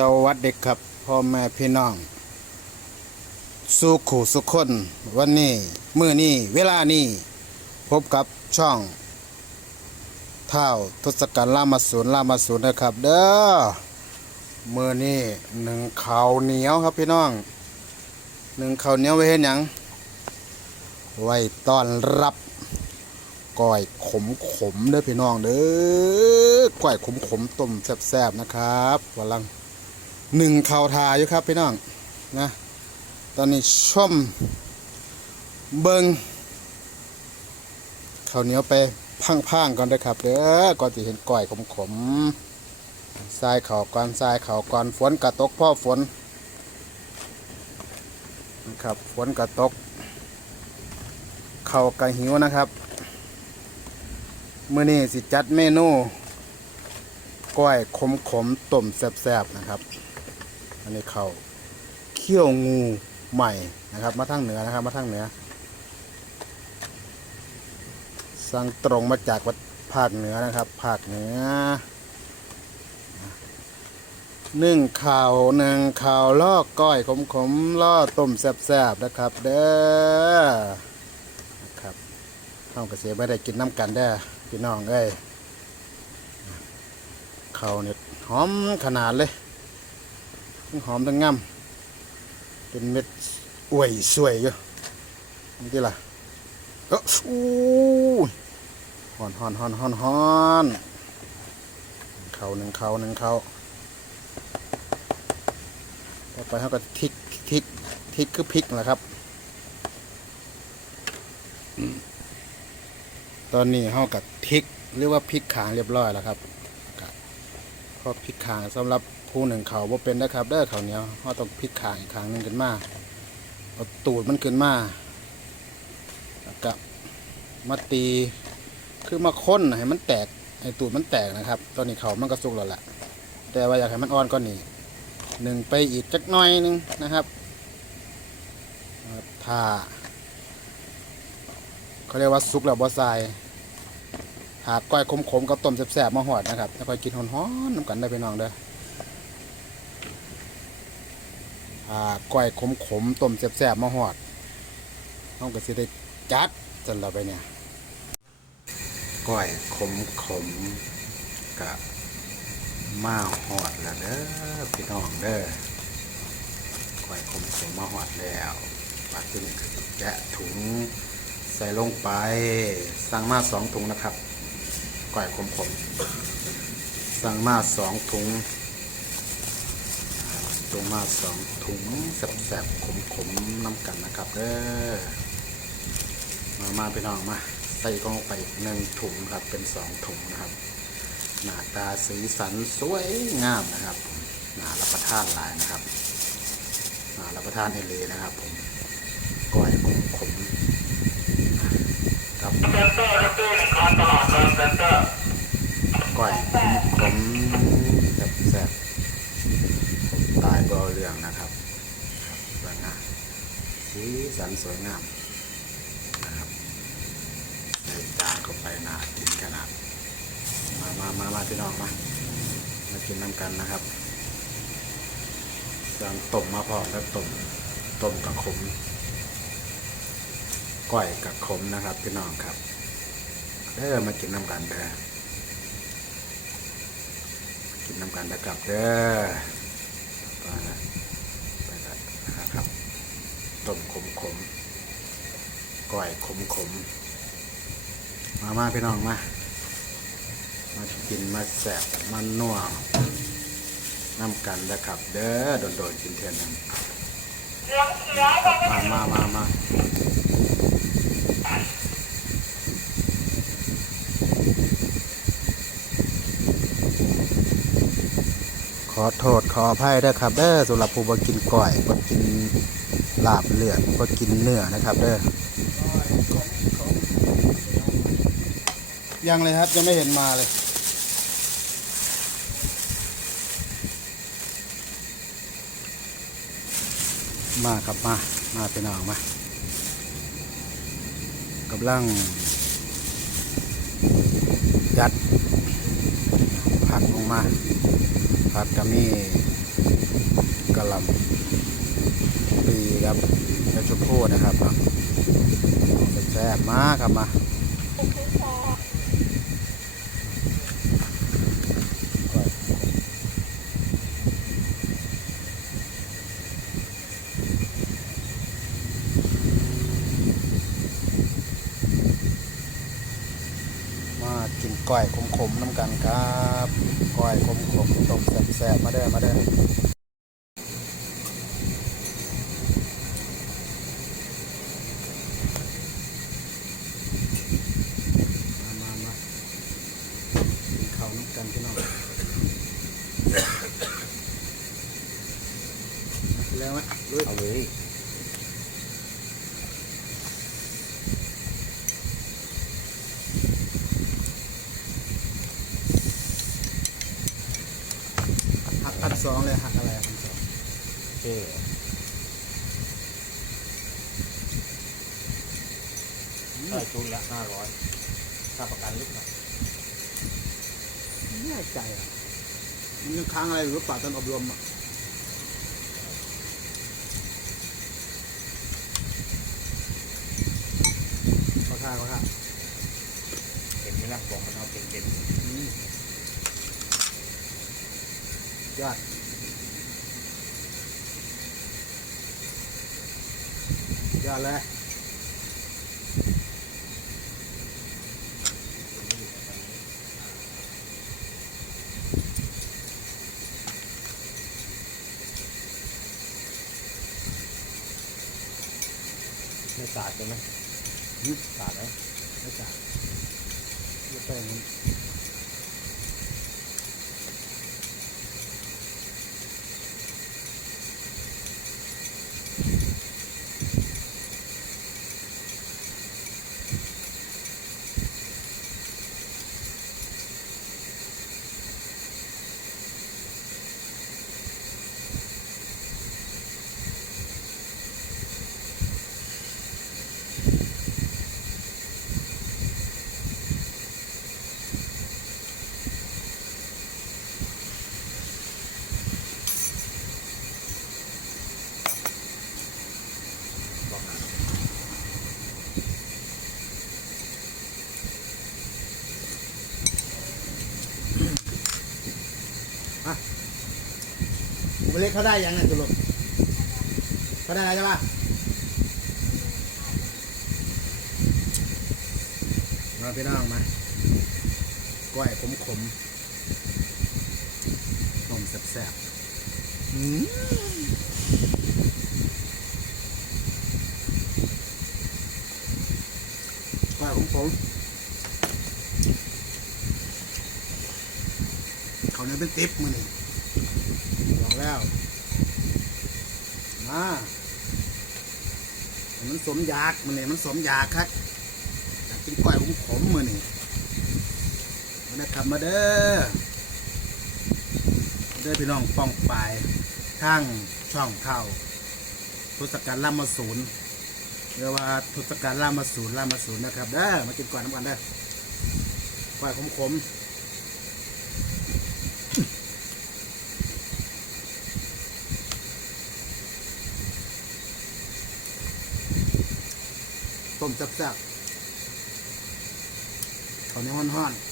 สวัสดีครับพ่อแม่พี่น้อง สุขุสุขคน วันนี้มื้อนี้เวลานี้พบกับช่องเท่าทศกัณฐ์ลามาศูนย์ลามาศูนย์นะครับ เด้อมื้อนี้หนึ่งข้าวเหนียวครับพี่น้องหนึ่งข้าวเหนียวไว้เห็นยังไว้ต้อนรับก้อยขมขมเด้อพี่น้องเด้อก้อยขมขมต้มแซ่บๆนะครับกำลัง หนึ่งข่าวทาอยู่ครับพี่น้องนะตอนนี้ชมเบิงข้าวเหนียวไปพังๆก่อนนะครับเด้อก่อนที่เห็นก้อยขมๆทรายเข่าก่อนทรายเข่าก่อนฝนกระตกพ่อฝนนะครับฝนกระตก เข่ากระหิวนะครับเมื้อนี้สิจัดเมนูก้อยขมๆต้มแซ่บๆนะครับ อันนี้เขาเขี้ยวงูใหม่นะครับ มาทางเหนือนะครับ มาทางเหนือ สั่งตรงมาจากวัดภาคเหนือนะครับภาคเหนือหนึ่งข่าวหนึ่งข่าวล่อก้อยขมขมล่อต้มแซบๆนะครับ เด้อนะครับข้าวเกษตรไม่ได้กินน้ำกันเด้อพี่น้องเอ้ยข้าวเนี่ยหอมขนาดเลย ทั้งหอมทั้งงามเป็นเม็ดอวยสวยอยู่นี่ที่ล่ะเอ้ออู้ยฮอนฮอนฮอนฮอนฮอนเขาหนึ่งเขาหนึ่งเขาต่อไปเขาก็ทิกทิกทิกคือพริกแหละครับ ตอนนี้เขากับทิกหรือว่าพริกขางเรียบร้อยแล้วครับก็พอพริกขางสำหรับ ผู้หนึ่งเขาบ่เป็นนะครับเด้อเขาเหนียวเราต้องพลิกขางอีกขางหนึ่งขึ้นมาเอาตูดมันขึ้นมาแล้วก็มาตีคือมาค้นให้มันแตกให้ตูดมันแตกนะครับ ตอนนี้เขามันก็สุกแล้วแหละแต่ว่าอยากให้มันอ่อนก็นี่หนึ่งไปอีกจักน่อยหนึงนะครับถ้าเขาเรียกว่าสุกแล้วบ่ทรายหากก้อยขมๆกับต้มแซ่บๆมาหอดนะครับแล้วค่อยกินหอนๆน้ำกันได้ไปน้องเด้อ อ่าก้อยขมขมต้มแซ่บๆมาหอดน้องก็สิได้จัดจนเราไปเนี่ยก้อยขมขมกับมาหอดแล้วเด้อพี่น้องเด้อก้อยขมขมมาหอดแล้วมาขึ้นแกะถุงใส่ลงไปสั่งมาสองถุงนะครับก้อยขมขมสั่งมาสองถุง ลงมาสองถุงแสบๆขมๆน้ำกันนะครับเด้อมามาพี่น้องมาใส่กลงไปอีกหนึ่งถุงครับเป็นสองถุงนะครับ หน้าตาสีสันสวยงามนะครับน่ารับประทานหลายนะครับน่ารับประทานเอเลยนะครับ ผมก้อยขมๆครับก้อยขมๆแสบๆตายก็เรื่องนะครับสวยงามสีสันสวยงามนะครับในจานก็ไปนากินขนาด มามามามาพี่น้องมามากินน้ำกันนะครับสั่งต้มมาพร้อมแล้วต้มต้มกับขมก้อยกับขมนะครับพี่น้องครับเด้อมากินน้ำกันเด้อกินน้ำกันนะครับเด้อ ไปละไปละนะครับต้มขมขมๆก้อยขมขมๆมามาพี่น้องมา มากินมาแสบมานัวน้ำกันนะครับ เด้อโดนโดนๆกินเทียนหนึงมามามามา ขอโทษขออภัยด้วยครับเด้อสำหรับผู้บ่กินก้อยบ่กินลาบเลือดบ่กินเนื้อนะครับเด้อยังเลยครับยังไม่เห็นมาเลย มาครับมา มาเป็นองมากำลังยัด ผักลงมา ผักก็มีกะหล่ำปีครับและชมพู่นะครับแซ่บมากครับมา ก้อยขมๆน้ำกันครับก้อยขมๆต้มแซ่บๆมาเด้อมาเด้อ มามามากินข้าวน้ำกันพี่น้องแล้วไหมลุย เอาเลย หักพัน สองเลยหักอะไรพันสองเท่ได้ชุดละห้าร้อยค่าประกันลึกหน่อยไม่แน่ใจอะมันยังค้างอะไรหรือเปล่าตอนอบรมอะขอท่าขอท่าเห็นไหมล่ะบอกมันเอาเก่งอืม ยอดยอดเลยไม่สาดใช่ไหมอืมสาดไหมไม่จ่ายไม่แป้ง เขาได้ยังไงตุลกเขาได้แล้วใช่ปะมาพี่น้องมาก้อยขมขมๆต้มแซ่บๆอืมก้อยขมขมๆเขาเนี่ยเป็นติ๊บมือนี่ บอกแล้ว มามันสมอยากมันเนี่ยมันสมอยากครับอยากกินกล้วยขมๆมือนี่มาเด้อครับมาเด้อมาเด้อพี่น้องป้องปลายทางช่องเท่าทศกัณฐ์ล่ามาศูนย์เรียกว่าทศกัณฐ์ล่ามาศูนย์ล่ามาศูนย์นะครับเด้อมากินก่อนน้ำกันเด้อกล้วยขมๆ ต้มแซ่บๆข้าวเหนียวห้อนๆ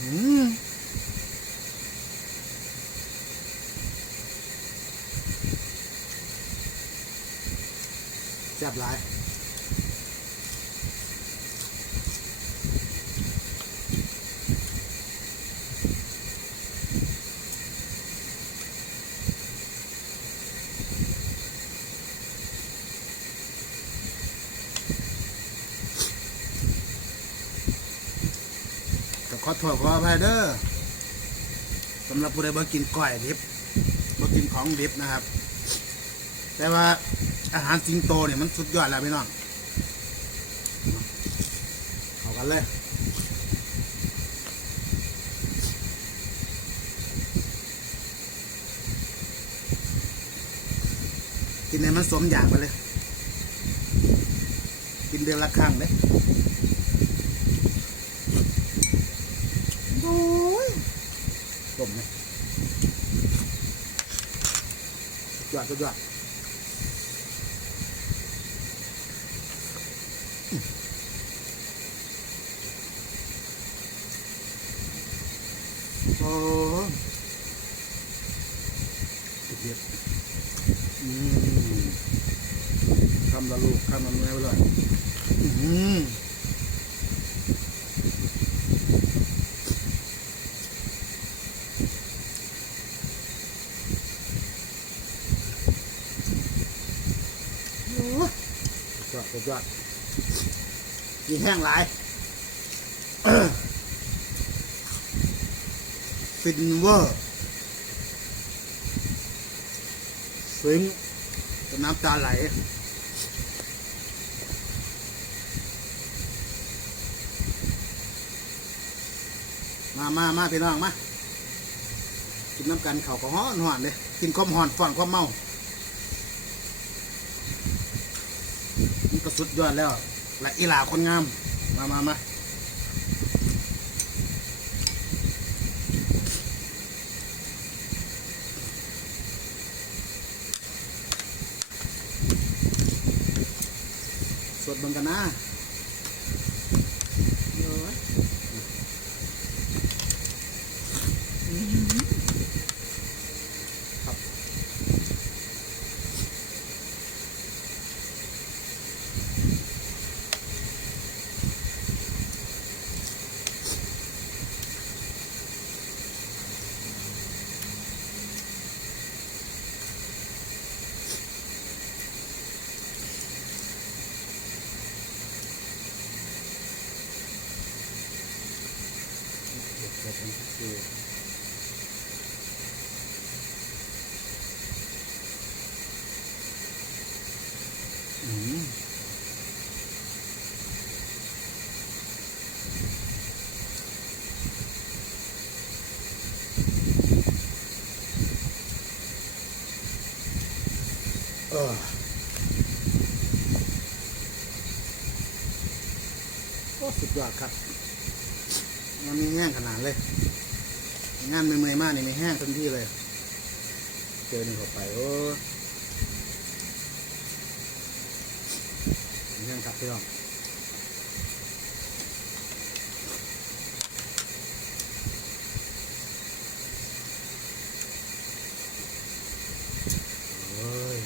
อืมแซ่บหลาย โทษขออภัยเด้อสำหรับผู้ใดบ่กินก้อยดิบบ่กินของดิบนะครับ แต่ว่าอาหารสิงโตเนี่ยมันสุดยอดแล้วพี่น้องเข้ากันเลยกินให้มันสมอย่างไปเลย กินเดือนละครั้งเลย ต้มนะสุดยอดสุดยอดโอ้เด็ดอืมคำละลูกคำละแม่ไปเลยอืม สุดยอด สุดยอดมีแห้งหลายฟินเวอร์ซึ้งจนน้ำตาไหลมามามาพี่น้องมา กินน้ำกันเขาก็ฮ้อนหอนเลย กินความหอนฟ่อนความเมา มันก็ สุดยอดแล้ว และอีหลาคนงาม มามามาสดบังกันนะ เดี๋ยวผมดูอืมเออโอ้สุดยอดครับ มันมีแห้งขนาดเลย งา นเมื่อยๆมากนี่มีแห้งทันทีเลย เจอหนึ่งเข้าไปโอ้มีแห้งครับพี่น้องโอ้ย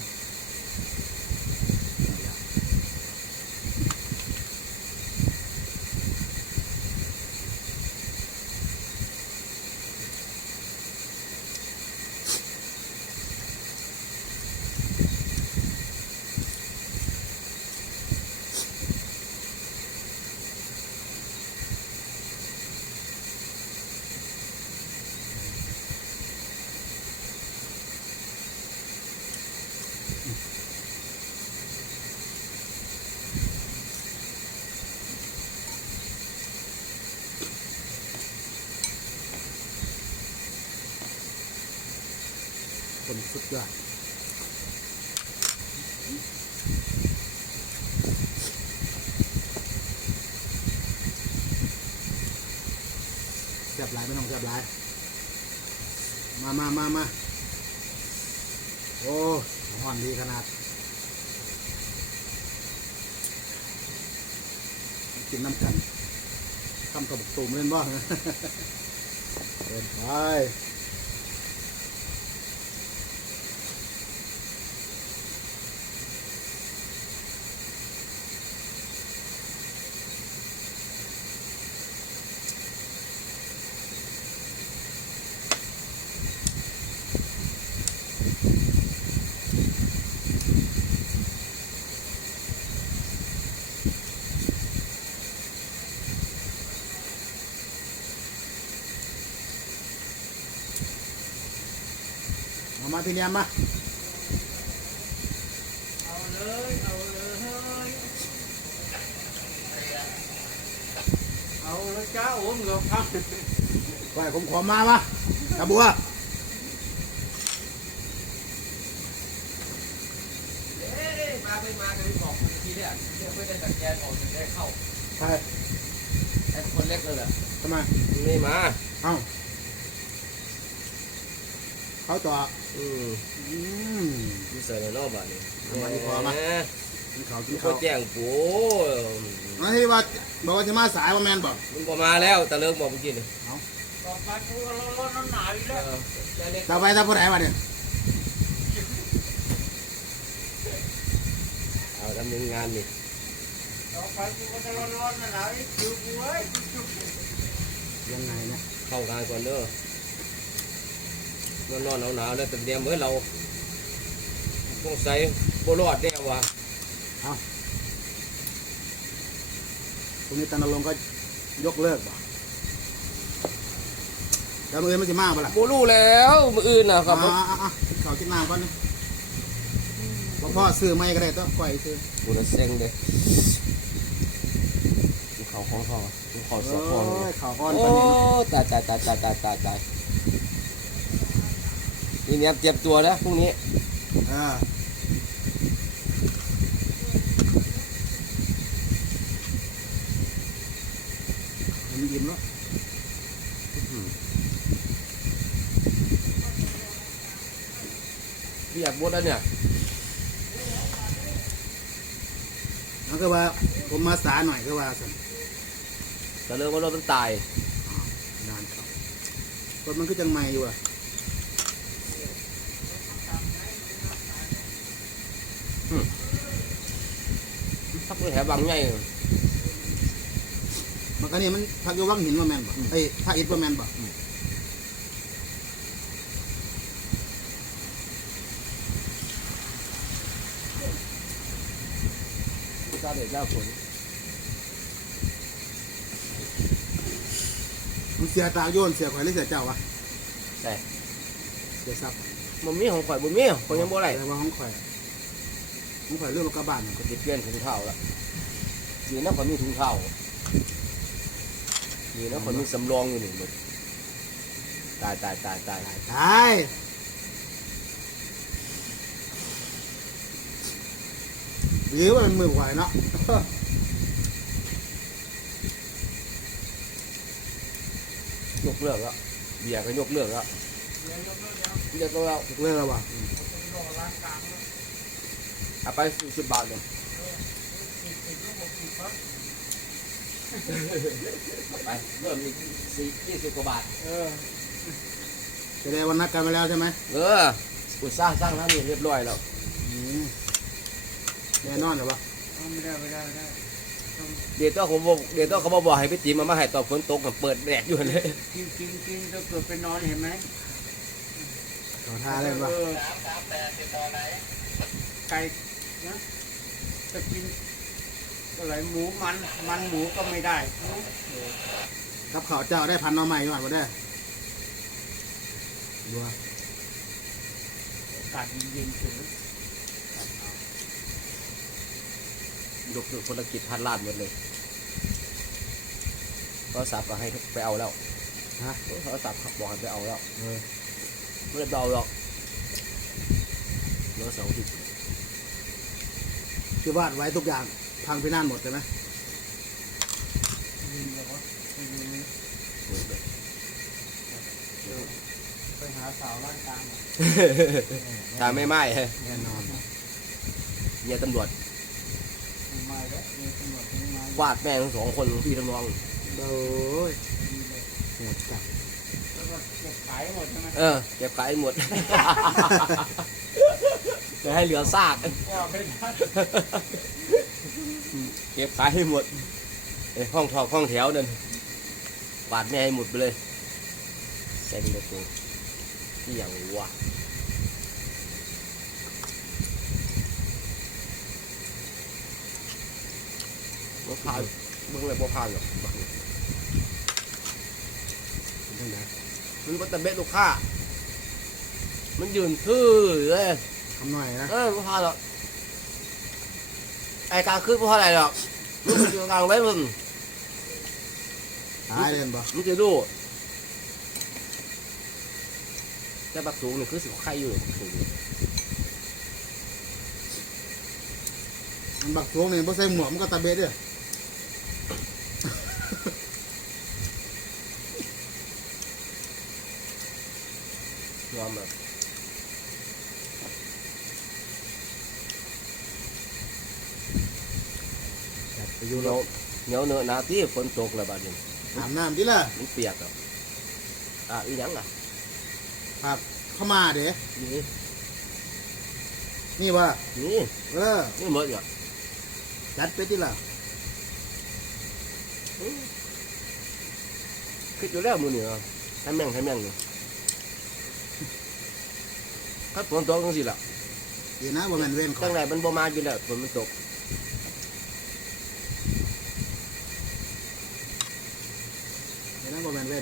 คนสุดยอดแซ่บหลายไม่ต้องแซ่บหลาย มามามามาโอ้ห่อนดีขนาด กินน้ำกันทำกระบอกตูมเล่นบ้างเดินไป พี่เนียมมาเอาเลยเอาเลยเอาเลยจ้าโอ้มเหรอครับไปผมขอมามาตาบัวเอ๊ะมาไปมากันบอกทีเนี่ยเดี๋ยวไม่ได้ตัดแกนออกจะได้เข้าใช่ไอ้คนเล็กเลยแหละทำไมไม่มาเอ้า เขาต่ออืมอืมมีใส่ในรอบบ้านนี่เอามาดีกว่ามาแหกินเขาวกิมีนคเขานแจ้งปูแล้วที่ว่าบอกว่าจะมาสายว่าแมนบอก มันบ่มาแล้วตะเลิกบอกเมื่อกี้นี่ต่อไปกูก็ร้อนๆหนาวๆอีกเอแล้วอจะเล็กต่อไปถ้าผู้ใดวะเนี่ยเอาดำเนินงานนี่ต่อไปกูก็จะร้อนๆหนาวๆอีกดูกูเอ้ยยังไงเนี่ยเข้างานก่อนเด้อ ร้อนๆหนาวๆแล้วแต่เดียวเมื่อเราสงสัยบ่รอดแน่ว่ะตรงนี้ตนรงค์ก็ยกเลิกบ่แล้วมืออนมันจะมาบ่ล่ะบ่รู้แล้วมื้ออื่นน่ะครับอ่าอ่าอ่ากินเขาวกินน้ำก่อนนี่บ่พ่อซื้อไม่ก็ได้ต้องก่อยซื้อกูจะเซ็งเด้กูเขาของทองกูเขาโอเสียคอเล้ยยข่าวก้อนโอ้ปานนี้ตายตายตายตายตายตายตาย นี่เนี่ยเตรียมตัวนะพรุ่งนี้เออมันยิ้มแล้วพี่อยากบดแล้วเนี่ยมันก็ว่าผมมาสาหน่อยก็ว่าสันแต่เริ่มว่ารถมันตายงานเขารถมันก็จังไม่อยู่อะ ทับไปแถวบางใหญ่มันก็นี่มันพักอยู่วังหินว่าแมนบ่เอ้ยพระอิฐว่าแมนบ่เจ้าเด็กเจ้าฝนมันเสียตากโยนเสียข่อยหรือเสียเจ้าวะใช่เสียทรัพย์มันมีของข่อยบ่มีของยังบ่ไรแต่ว่าของข่อย ของข่อยเรื่องรถกระบะนี่ก็ติดเปลี่ยนถุงเท้าละดีนะคนมีถุงเท้าดีนะคนมีสำรองอยู่นี่หมดตายตายตายตายตายหรือว่ามันมือข่อยเนาะยกเลิกแล้วเบียร์ก็ยกเลิกแล้วเดี๋ยวก็แล้วเลิกแล้ววะ เอาไปสี่สิบบาทเลยไปเริ่มอีกสี่ยี่สิบกว่าบาท เออจะได้วันนัดกันไปแล้วใช่ไหมเอออุตสร้างสร้างท่านนี่เรียบร้อยแล้วอืมแน่นอนเหรอวะไม่ได้ไม่ได้ไม่ได้เดี๋ยวต้องผมบอกเดี๋ยวต้องเขามาบอกให้พี่ติ๋มมามาให้ตอนฝนตกกับเปิดแดดอยู่เลยกินกินกินจะเกิดไปนอนเห็นไหมขอทาเลยเอวะอไก่ นะจะกินอะไรหมูมัน มันหมูก็ไม่ได้กับข่าวเจ้าได้พันหน้อใหม่ก่อนก็ได้บัวอากาศเย็นๆถึงยกเลิกธุรกิจพันล้านหมดเลยโทรศัพท์ก็ให้ไปเอาแล้วฮะโทรศัพท์บอกให้ไปเอาแล้วเออไม่ได้ไปเอาหรอกเหลือสองทิ ศคือวาดไว้ทุกอย่างพังพินาศหมดใช่ไหมยินเลยว่าไปดูไปหาสาวร่างกลางอะทางไม่ไหม้ฮะแน่นอนเมียตำรวจไม่มาแล้วมีตำรวจไม่มาวาดแม่ทั้งสองคนพี่ทั้งน้องโอ้ยดีเลยโหดจัดแล้วก็เก็บขายหมดใช่ไหมเออเก็บขายหมด จะให้เหลือซาก เก็บขายให้หมดไอ้ห้องทองห้องแถวนั่นปาดแม่ให้หมดไปเลยเซ็งเลยกูที่อย่างวะบ่ผ่านเบิ่งเลยบ่ผ่านหรอกเป็นจังไดมันก็แต่เบ็ดลูกค้า มันยืนทื่อเลย ทำหน่อยนะเออบ่ผ่านหรอกไอ้กลางคืนบ่เท่าไหร่หรอกมันอยู่กลางไว้มึงตายเลยบ่มันจะดูแต่บักสูงนี่คือสิบไข่อยู่บักสูงมันบักทวงเนี่ยบ่ใส่หมวกมันก็ตาเบ็ดเด้อยอมแบบ อยู่ เหนีแล้ยววเหนียวเนอะหนาที่ฝนตกแล้วบัดนี้อาบน้ำดิล่ะมันเปียกอะอะอีหยังอะครับเข้ามาเด้นี่นี่ว่านี่เออนี่หมดอะจัดไปดิล่ะคิดอยู่แล้วมื้อนี้อะให้แม่งให้แม่งนี่ถ้าฝนตกจังซี่ล่ะดีนะว่าแมันเว้นขอตั้งงแต่มันบ่มาอยู่แล้วฝนมันตก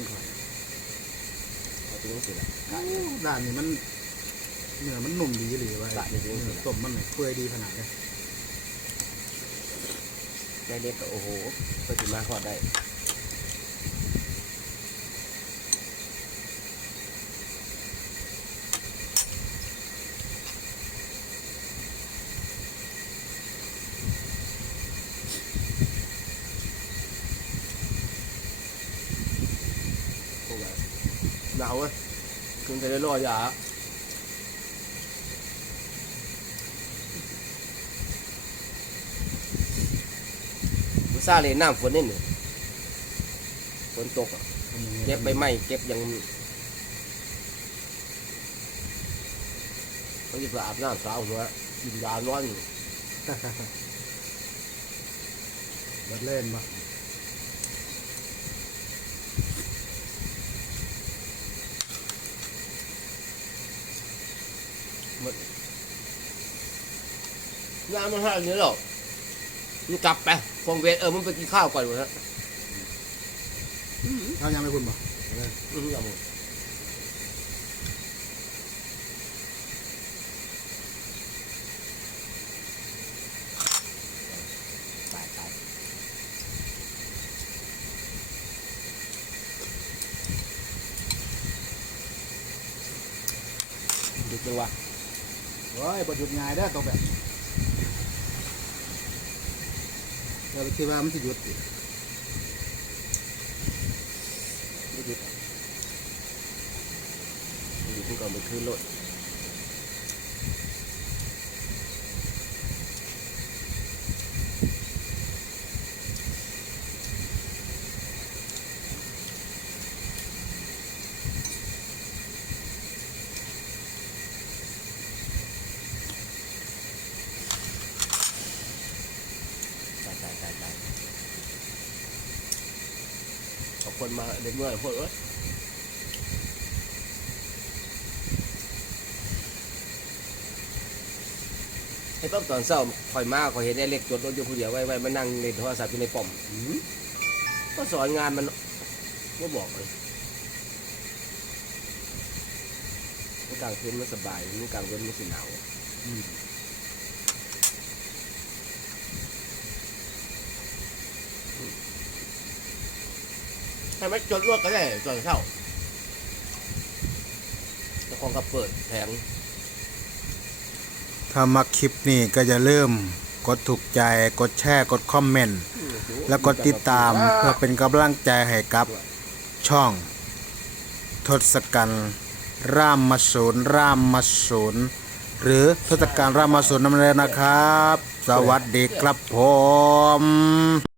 ดีนะว่าแมันเว้นของเอาถึงจังซี่ล่ะด้านนี้มันเนื้อมันนุ่มดีหรือว่าด้านนี้ดีเนื้อต้มมันเนี่ยเปื่อยดีขนาดนี้ได้เล็กก็โอ้โหเพิ่นสิมาฮอดได้ พวกแบบหนาว เว้ยคุณจะได้รอยามันซาเลยน้ำฝนนี่หนึ่งฝนตกเก็บใบไม้เก็บยังเขาจะไปอาบน้ำสาวหัวกินยานอนอยู่ บัดเล่นมา บ่น้ำมันห้าอย่างนี้หรอกมันกลับไปฟองเวทเออมันไปกินข้าวก่อนวะฮะเขายังไม่พุ่นบ่ อืมเอาหมดตายตายดึกจังวะ โอ้ย บดหยุดง่ายได้ตัวแบบเราคิดว่ามันจะหยุดอีกไม่ดึกอะอยู่ที่ก่อนไปขึ้นรถตายตายตายตายเอาคนมา เด็กเมื่อยพวกเอ้ยให้ต้นตอนเช้าคอยมาคอยเห็นไอ้เล็กจดรถอยู่ผู้เดียวไว้ไว้มานั่งเล่นโทรศัพท์อยู่ในป้อมอืมก็สอนงานมันก็บอกเลยมันกลางคืนมันสบายมันกลางวันมันสิหนาว ให้มันจดรถก็ได้ตอนเช้าเจ้าของก็เปิดแผงถ้ามักคลิปนี้ก็จะเริ่าลืมกดถูกใจกดแชร์กดคอมเมนต์ แล้วกดติดตามเพื่อเป็นกำลังใจให้กับช่อง ทศกัณฐ์รามมาศูนย์รามมาศูนย์หรือทศกัณฐ์รามมาศูนย์นั่นเองนะครับ สวัสดีครับผม